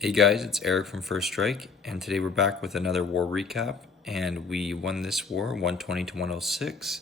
Hey guys, it's Eric from First Strike, and today we're back with another war recap, and we won this war 120 to 106,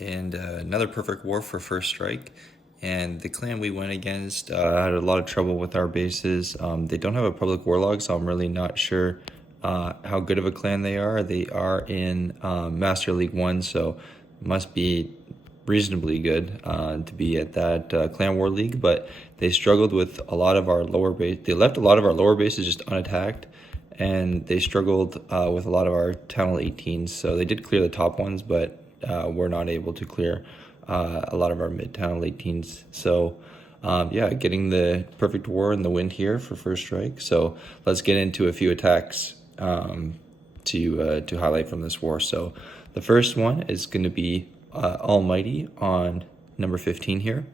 and another perfect war for First Strike. And the clan we went against had a lot of trouble with our bases. They don't have a public war log, so I'm really not sure how good of a clan they are. They are in Master League 1, so must be reasonably good to be at that clan war league, but they struggled with a lot of our lower base. They left a lot of our lower bases just unattacked, and they struggled with a lot of our Tunnel 18s. So they did clear the top ones, but were not able to clear a lot of our mid Tunnel 18s. So yeah, getting the perfect war and the win here for First Strike. So let's get into a few attacks to highlight from this war. So the first one is going to be AllMighty on number 15 here.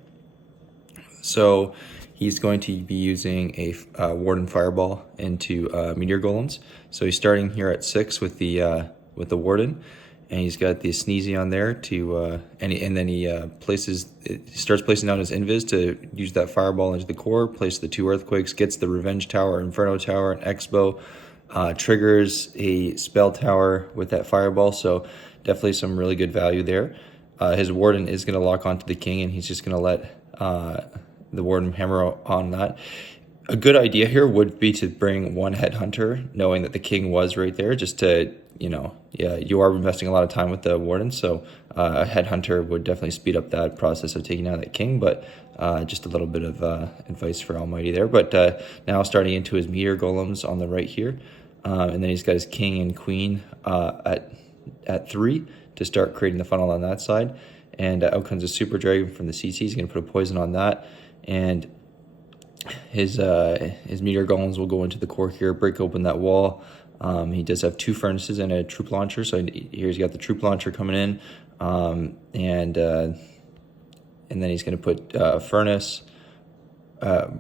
So he's going to be using a Warden Fireball into Meteor Golems. So he's starting here at 6 with the Warden, and he's got the Sneezy on there to and then he starts placing down his Invis to use that Fireball into the core, place the 2 Earthquakes, gets the Revenge Tower, Inferno Tower, and Expo, triggers a Spell Tower with that Fireball. So definitely some really good value there. His Warden is going to lock onto the King, and he's just going to let the Warden hammer on that. A good idea here would be to bring one Headhunter, knowing that the King was right there, just to, yeah, you are investing a lot of time with the Warden, so a Headhunter would definitely speed up that process of taking out that King, but just a little bit of advice for AllMighty there. But now starting into his Meteor Golems on the right here, and then he's got his King and Queen at 3 to start creating the funnel on that side. And out comes a Super Dragon from the CC. He's going to put a poison on that, and his Meteor Golems will go into the core here, break open that wall. He does have 2 furnaces and a Troop Launcher, so here he's got the Troop Launcher coming in, and then he's going to put a Furnace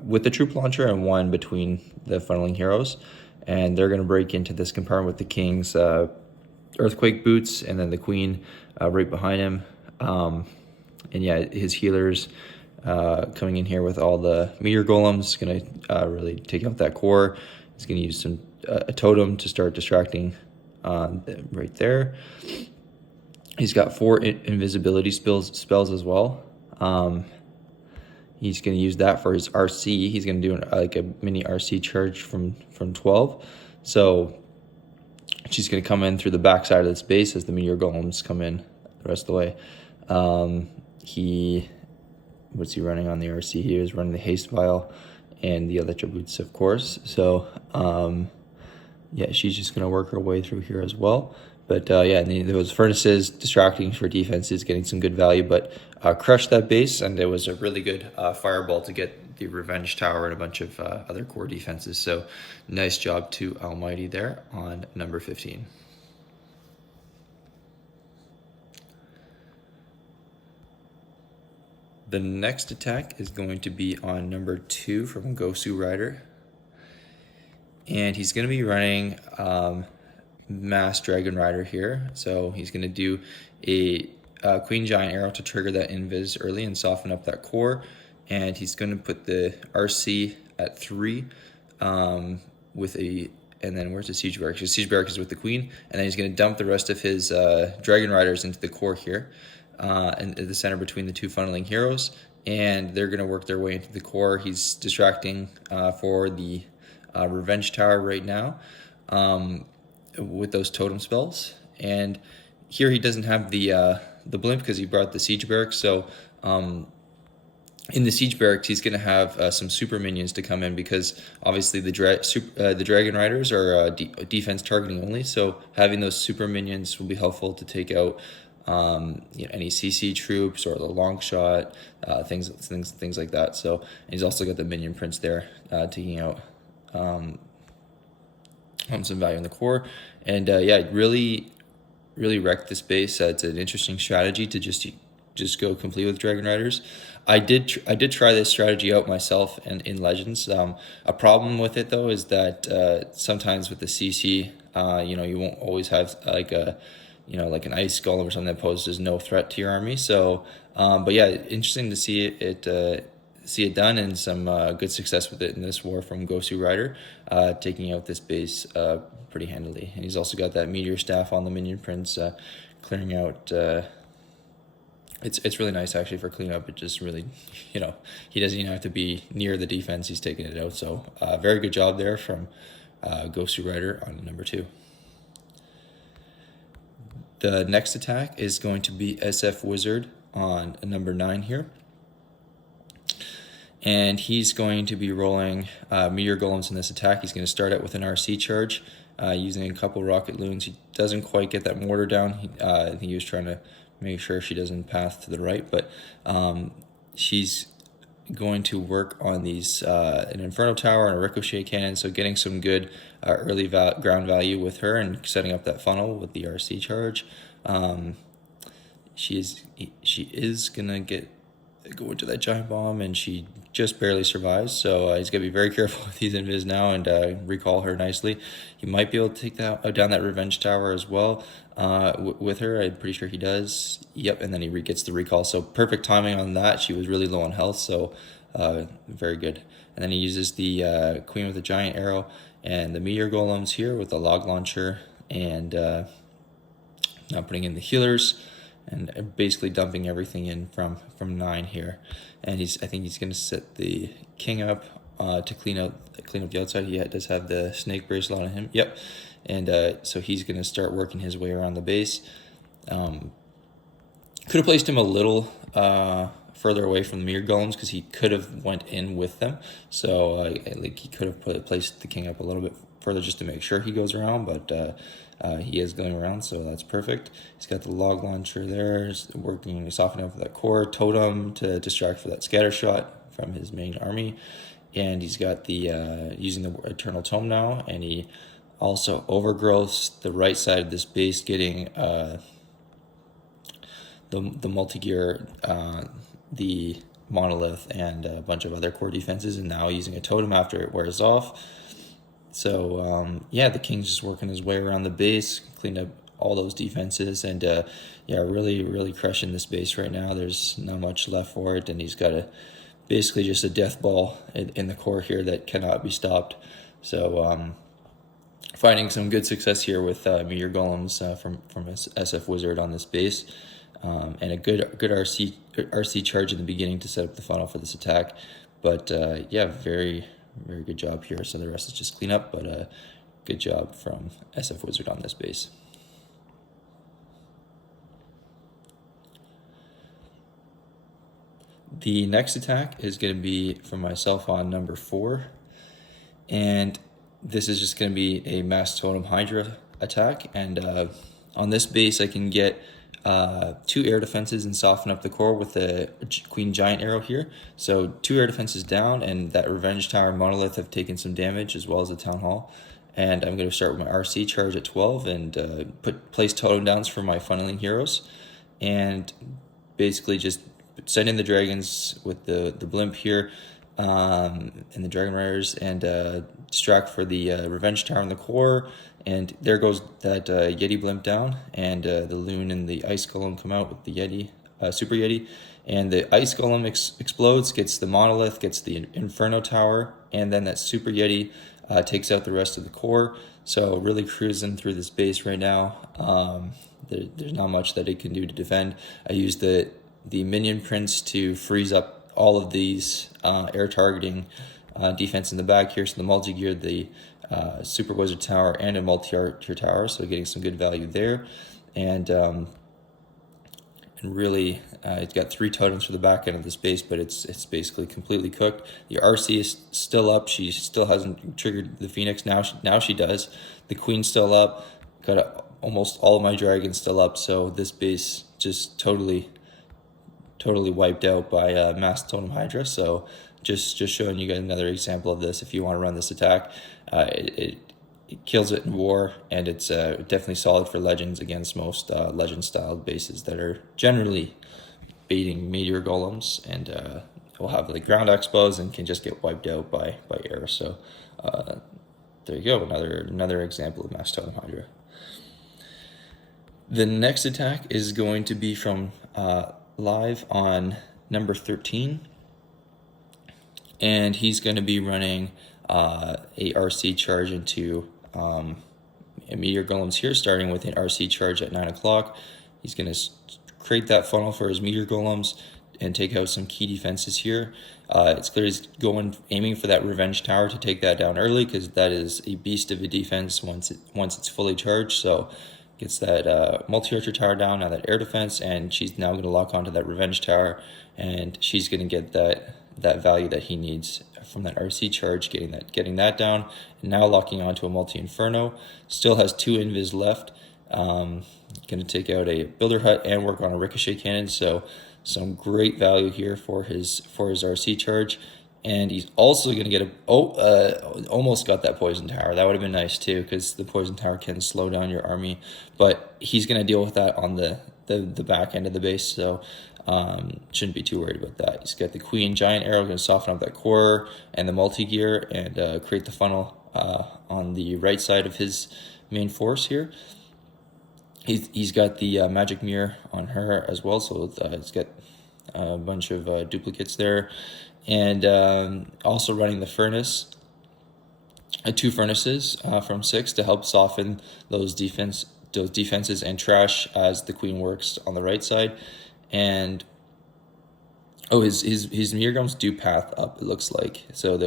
with the Troop Launcher and 1 between the funneling heroes, and they're going to break into this compartment with the King's Earthquake Boots, and then the Queen right behind him. And yeah, his healers coming in here with all the Meteor Golems, going to really take out that core. He's going to use a totem to start distracting right there. He's got 4 invisibility spells as well. He's going to use that for his RC. He's going to do like a mini RC charge from 12. So she's going to come in through the back side of this base as the Meteor Golems come in the rest of the way. What's he running on the RC? He was running the Haste Vial and the Electro Boots, of course. So yeah, she's just going to work her way through here as well. But yeah, and those furnaces distracting for defenses, getting some good value, but crushed that base, and it was a really good fireball to get the Revenge Tower and a bunch of other core defenses. So nice job to AllMighty there on number 15. The next attack is going to be on number 2 from GosuRider, and he's going to be running Mass Dragon Rider here. So he's going to do a Queen Giant Arrow to trigger that Invis early and soften up that core, and he's going to put the RC at 3 with a, and then where's the Siege Barracks? The Siege Barracks is with the Queen, and then he's going to dump the rest of his Dragon Riders into the core here, in the center between the 2 funneling heroes, and they're going to work their way into the core. He's distracting for the Revenge Tower right now with those totem spells, and here he doesn't have the blimp because he brought the Siege Barracks. So in the Siege Barracks, he's going to have some super minions to come in, because obviously the Dragon Riders are defense targeting only. So having those super minions will be helpful to take out any CC troops or the long shot, things like that. So and he's also got the minion prince there, taking out some value in the core, and yeah, really wrecked this base. It's an interesting strategy to just go complete with Dragon Riders. I did try this strategy out myself in Legends. A problem with it though is that sometimes with the CC, you won't always have like an ice golem or something that poses no threat to your army. So, but yeah, interesting to see it see it done, and some good success with it in this war from GosuRider, taking out this base pretty handily. And he's also got that meteor staff on the minion prince, clearing out. It's really nice actually for cleanup. It just really, he doesn't even have to be near the defense. He's taking it out. So very good job there from GosuRider on number 2. The next attack is going to be SF Wizard on number 9 here. And he's going to be rolling Meteor Golems in this attack. He's going to start out with an RC charge using a couple Rocket Loons. He doesn't quite get that mortar down. I think he was trying to make sure she doesn't path to the right, but she's going to work on these an Inferno Tower and a Ricochet Cannon, so getting some good early ground value with her and setting up that funnel with the RC charge. She is gonna go into that giant bomb, and she just barely survives, so he's gonna be very careful with these invis now and recall her nicely. He might be able to take that down that Revenge Tower as well with her. I'm pretty sure he does. Yep, and then he gets the recall, so perfect timing on that. She was really low on health, so very good. And then he uses the Queen with the giant arrow and the Meteor Golems here with the log launcher, and now putting in the healers and basically dumping everything in from 9 here. And I think he's going to set the king up to clean up the outside. He does have the snake bracelet on him. Yep. And so he's going to start working his way around the base. Could have placed him a little further away from the Meteor Golems, because he could have went in with them. So he could have placed the king up a little bit further just to make sure he goes around, but he is going around, so that's perfect. He's got the log launcher there, working, softening up that core totem to distract for that scatter shot from his main army. And he's got the using the Eternal Tome now, and he also overgrowths the right side of this base, getting the multi-gear, the monolith, and a bunch of other core defenses, and now using a totem after it wears off. So yeah, the king's just working his way around the base, cleaned up all those defenses, and yeah, really crushing this base right now. There's not much left for it, and he's got basically just a death ball in the core here that cannot be stopped. So finding some good success here with Meteor Golems from his SF Wizard on this base, and a good RC charge in the beginning to set up the funnel for this attack. But yeah, very good job here. So the rest is just clean up, but good job from SF Wizard on this base. The next attack is going to be from myself on number 4, and this is just going to be a Mass Totem Hydra attack. And on this base I can get 2 air defenses and soften up the core with the Queen Giant Arrow here. So 2 air defenses down, and that Revenge Tower Monolith have taken some damage, as well as the Town Hall. And I'm going to start with my RC charge at 12 and place totem downs for my funneling heroes, and basically just send in the dragons with the blimp here and the Dragon Riders, and distract for the Revenge Tower in the core. And there goes that Yeti blimp down, and the Loon and the Ice Golem come out with the Yeti, Super Yeti. And the Ice Golem explodes, gets the Monolith, gets the Inferno Tower, and then that Super Yeti takes out the rest of the core. So really cruising through this base right now. There's not much that it can do to defend. I used the Minion Prince to freeze up all of these air targeting defense in the back here. So the multi-gear, the Super Wizard Tower, and a multi-archer tower, so getting some good value there. And really, it's got 3 totems for the back end of this base, but it's basically completely cooked. The RC is still up. She still hasn't triggered the Phoenix. Now she does. The Queen's still up. Got almost all of my dragons still up. So this base just totally wiped out by Mass Totem Hydra. So just showing you guys another example of this. If you want to run this attack, it kills it in war, and it's definitely solid for Legends against most Legend-styled bases that are generally baiting Meteor Golems, and will have like ground expos and can just get wiped out by air. So there you go, another example of Mass Totem Hydra. The next attack is going to be from live on number 13. and he's going to be running a RC charge into meteor golems here, starting with an RC charge at 9 o'clock. He's going to create that funnel for his meteor golems and take out some key defenses here. It's clear he's aiming for that revenge tower to take that down early, because that is a beast of a defense once it's fully charged. So gets that multi-archer tower down, now that air defense, and she's now going to lock onto that revenge tower, and she's going to get that value that he needs from that RC charge, getting that down, and now locking onto a multi-inferno. Still has 2 invis left. Going to take out a builder hut and work on a ricochet cannon, so some great value here for his RC charge. And he's also going to get almost got that poison tower. That would have been nice too, because the poison tower can slow down your army, but he's going to deal with that on the back end of the base, so shouldn't be too worried about that. He's got the queen giant arrow, going to soften up that core and the multi-gear, and create the funnel on the right side of his main force here. He's got the magic mirror on her as well, so it's got a bunch of duplicates there, and also running the furnace, 2 furnaces from 6 to help soften those defenses and trash as the queen works on the right side. And his mirror guns do path up, it looks like, so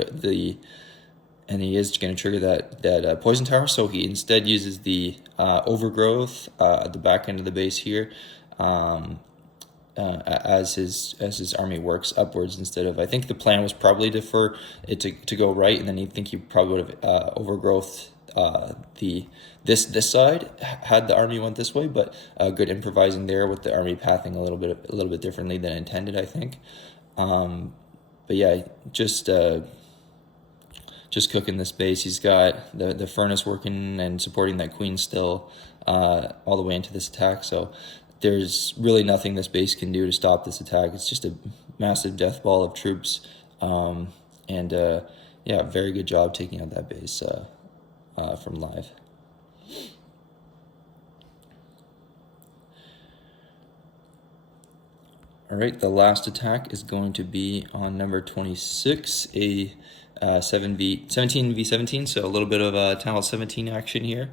and he is going to trigger that poison tower, so he instead uses the overgrowth at the back end of the base here, as his army works upwards, instead of, I think the plan was probably for it to go right, and then you think he probably would have overgrowth this side had the army went this way, but good improvising there with the army pathing a little bit differently than intended, I think. But yeah, just cooking this base. He's got the furnace working and supporting that queen still all the way into this attack, so there's really nothing this base can do to stop this attack. It's just a massive death ball of troops, and yeah, very good job taking out that base from live. All right, the last attack is going to be on number 26, a 17v17, so a little bit of a Town Hall 17 action here.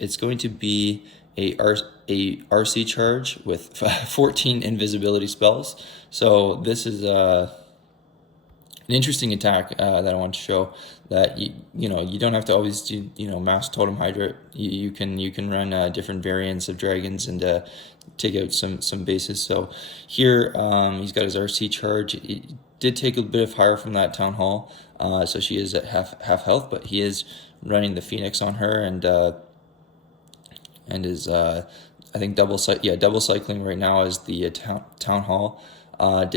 It's going to be a RC charge with 14 invisibility spells. So this is an interesting attack that I want to show, that you don't have to always do mass totem hydra. You can run different variants of dragons and take out some bases. So here he's got his RC charge. It did take a bit of fire from that town hall, so she is at half health, but he is running the Phoenix on her, and is I think double cycling right now as the town hall. Was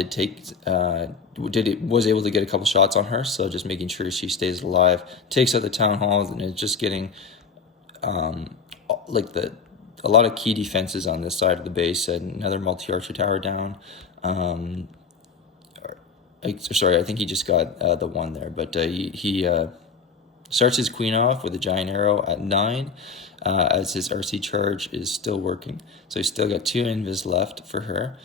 able to get a couple shots on her, so just making sure she stays alive. Takes out the town hall, and it's just getting a lot of key defenses on this side of the base, and another multi-archer tower down. Sorry, I think he just got the one there, but he starts his queen off with a giant arrow at 9, as his RC charge is still working. So he's still got 2 invis left for her.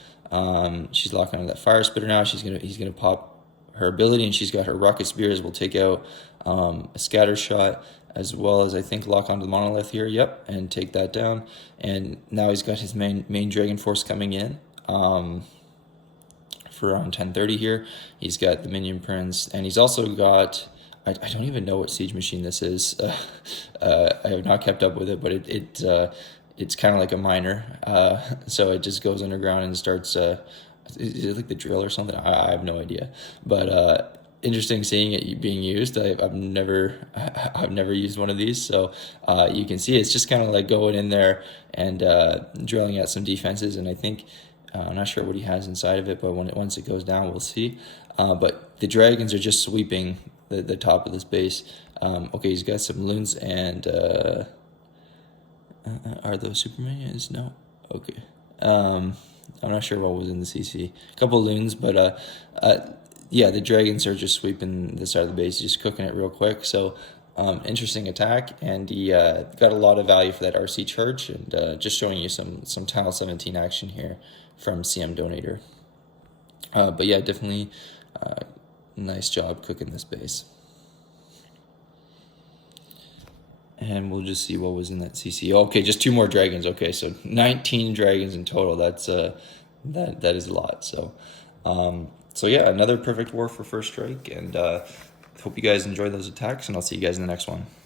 She's locking on that fire spitter now. He's gonna pop her ability, and she's got her rocket spears. Will take out a scatter shot, as well as I think lock onto the monolith here. Yep, and take that down. And now he's got his main dragon force coming in. For around 10:30 here, he's got the minion prince, and he's also got, I don't even know what siege machine this is. I have not kept up with it, but it's kind of like a miner, so it just goes underground and starts. Is it like the drill or something? I have no idea, but interesting seeing it being used. I've never used one of these, so you can see it's just kind of like going in there and drilling out some defenses, and I think. I'm not sure what he has inside of it, but once it goes down, we'll see. But the dragons are just sweeping the top of this base. Okay, he's got some loons, and are those super minions? No. Okay. I'm not sure what was in the CC. A couple loons, but yeah, the dragons are just sweeping the side of the base, just cooking it real quick. So interesting attack, and he got a lot of value for that RC charge, and just showing you some Tile 17 action here from CM Donator. But yeah, definitely Nice job cooking this base. And we'll just see what was in that CC. Okay, just 2 more dragons. Okay, so 19 dragons in total. That's that is a lot. So so yeah, another perfect war for first strike, and hope you guys enjoy those attacks, and I'll see you guys in the next one.